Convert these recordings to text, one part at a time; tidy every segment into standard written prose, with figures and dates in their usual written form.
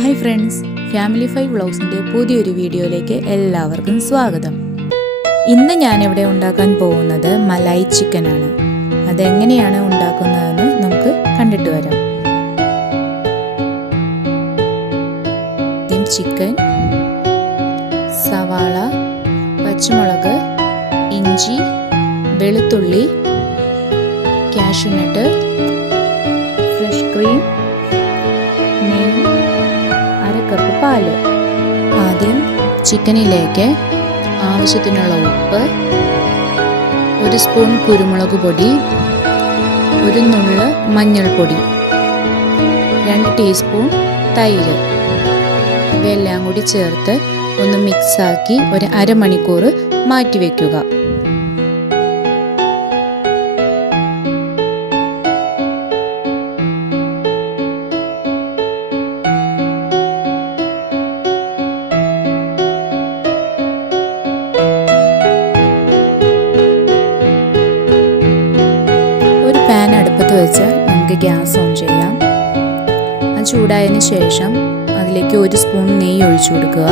Hi friends, family 5 വ്ളോഗ്സിൻ്റെ പുതിയൊരു വീഡിയോയിലേക്ക് എല്ലാവർക്കും സ്വാഗതം. ഇന്ന് ഞാനിവിടെ ഉണ്ടാക്കാൻ പോകുന്നത് മലായി ചിക്കനാണ്. അതെങ്ങനെയാണ് ഉണ്ടാക്കുന്നതെന്ന് നമുക്ക് കണ്ടിട്ട് വരാം. ചിക്കൻ, സവാള, പച്ചമുളക്, ഇഞ്ചി, വെളുത്തുള്ളി, കാഷ്യൂനട്ട്, ഫ്രഷ് ക്രീം, നെയ്യ്, കപ്പ് പാല്. ആദ്യം ചിക്കനിലേക്ക് ആവശ്യത്തിനുള്ള ഉപ്പ്, 1 സ്പൂൺ കുരുമുളക് പൊടി, 1 നുള്ള് മഞ്ഞൾപ്പൊടി, 2 ടീസ്പൂൺ തൈര്, ഇവയെല്ലാം കൂടി ചേർത്ത് ഒന്ന് മിക്സാക്കി ഒരു അരമണിക്കൂർ മാറ്റി വയ്ക്കുക. പാൻ അടുപ്പത്ത് വെച്ച് നമുക്ക് ഗ്യാസ് ഓൺ ചെയ്യാം. അത് ചൂടായതിന് ശേഷം അതിലേക്ക് 1 സ്പൂൺ നെയ്യ് ഒഴിച്ചു കൊടുക്കുക.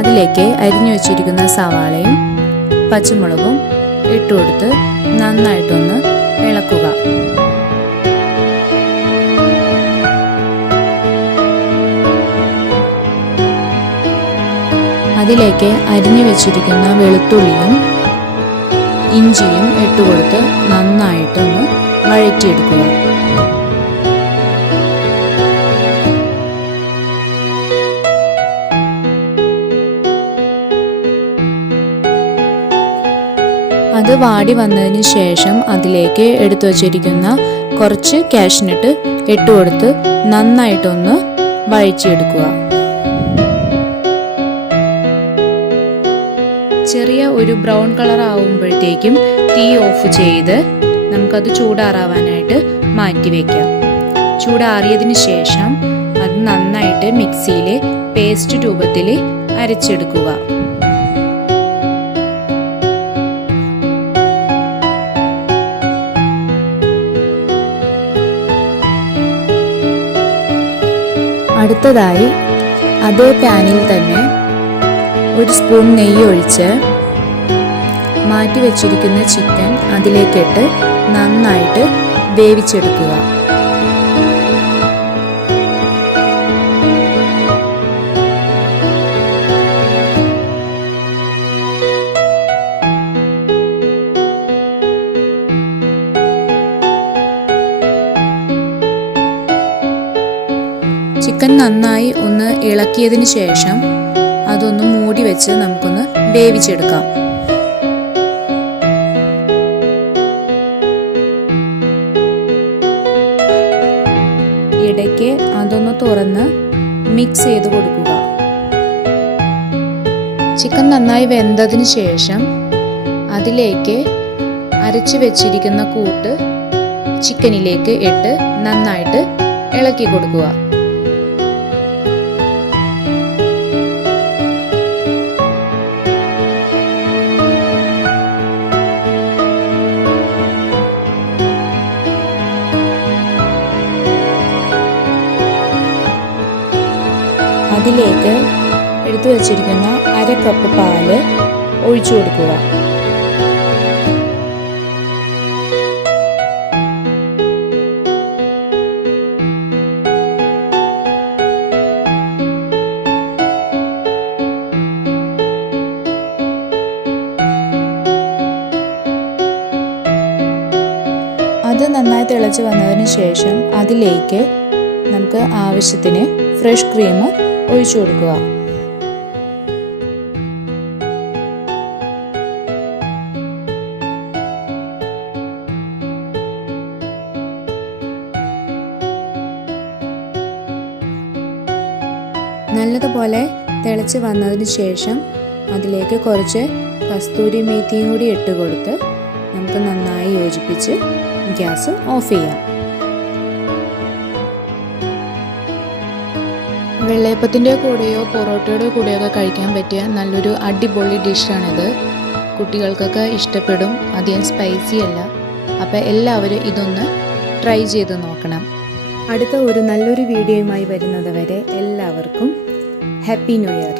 അതിലേക്ക് അരിഞ്ഞു വെച്ചിരിക്കുന്ന സവാളയും പച്ചമുളകും ഇട്ടുകൊടുത്ത് നന്നായിട്ടൊന്ന് ഇളക്കുക. അതിലേക്ക് അരിഞ്ഞു വെച്ചിരിക്കുന്ന വെളുത്തുള്ളിയും ഇഞ്ചിയും ഇട്ടുകൊടുത്ത് നന്നായിട്ടൊന്ന് വഴറ്റിയെടുക്കുക. അത് വാടി വന്നതിന് ശേഷം അതിലേക്ക് എടുത്തു വച്ചിരിക്കുന്ന കുറച്ച് കാഷ്യൂനട്ട് ഇട്ടുകൊടുത്ത് നന്നായിട്ടൊന്ന് വഴറ്റിയെടുക്കുക. ചെറിയ ഒരു ബ്രൗൺ കളർ ആവുമ്പോഴത്തേക്കും തീ ഓഫ് ചെയ്ത് നമുക്കത് ചൂടാറാവാനായിട്ട് മാറ്റി വയ്ക്കാം. ചൂടാറിയതിന് ശേഷം അത് നന്നായിട്ട് മിക്സിയിൽ പേസ്റ്റ് രൂപത്തിൽ അരച്ചെടുക്കുക. അടുത്തതായി അതേ പാനിൽ തന്നെ 1 സ്പൂൺ നെയ്യ് ഒഴിച്ച് മാറ്റി വെച്ചിരിക്കുന്ന ചിക്കൻ അതിലേക്കിട്ട് നന്നായിട്ട് വേവിച്ചെടുക്കുക. ചിക്കൻ നന്നായി ഒന്ന് ഇളക്കിയതിന് ശേഷം അതൊന്ന് മൂടി വെച്ച് നമുക്കൊന്ന് വേവിച്ചെടുക്കാം. ഇടയ്ക്ക് അതൊന്ന് തുറന്ന് മിക്സ് ചെയ്ത് കൊടുക്കുക. ചിക്കൻ നന്നായി വെന്തതിന് ശേഷം അതിലേക്ക് അരച്ചു വെച്ചിരിക്കുന്ന കൂട്ട് ചിക്കനിലേക്ക് ഇട്ട് നന്നായിട്ട് ഇളക്കി കൊടുക്കുക. അതിലേക്ക് എടുത്തു വച്ചിരിക്കുന്ന 1/2 കപ്പ് പാല് ഒഴിച്ചു കൊടുക്കുക. അത് നന്നായി തിളച്ച് വന്നതിന് ശേഷം അതിലേക്ക് നമുക്ക് ആവശ്യത്തിന് ഫ്രഷ് ക്രീം ഒഴിച്ചു കൊടുക്കുക. നല്ലതുപോലെ തിളച്ച് വന്നതിന് ശേഷം അതിലേക്ക് കുറച്ച് കസ്തൂരി മേത്തിയും കൂടി ഇട്ട് കൊടുത്ത് നമുക്ക് നന്നായി യോജിപ്പിച്ച് ഗ്യാസ് ഓഫ് ചെയ്യാം. വെള്ളയപ്പത്തിൻ്റെ കൂടെയോ പൊറോട്ടയുടെ കൂടെയോ ഒക്കെ കഴിക്കാൻ പറ്റിയ നല്ലൊരു അടിപൊളി ഡിഷാണിത്. കുട്ടികൾക്കൊക്കെ ഇഷ്ടപ്പെടും, അധികം സ്പൈസി അല്ല. അപ്പോൾ എല്ലാവരും ഇതൊന്ന് ട്രൈ ചെയ്ത് നോക്കണം. അടുത്ത ഒരു നല്ലൊരു വീഡിയോയുമായി വരുന്നത് വരെ എല്ലാവർക്കും ഹാപ്പി ന്യൂ ഇയർ.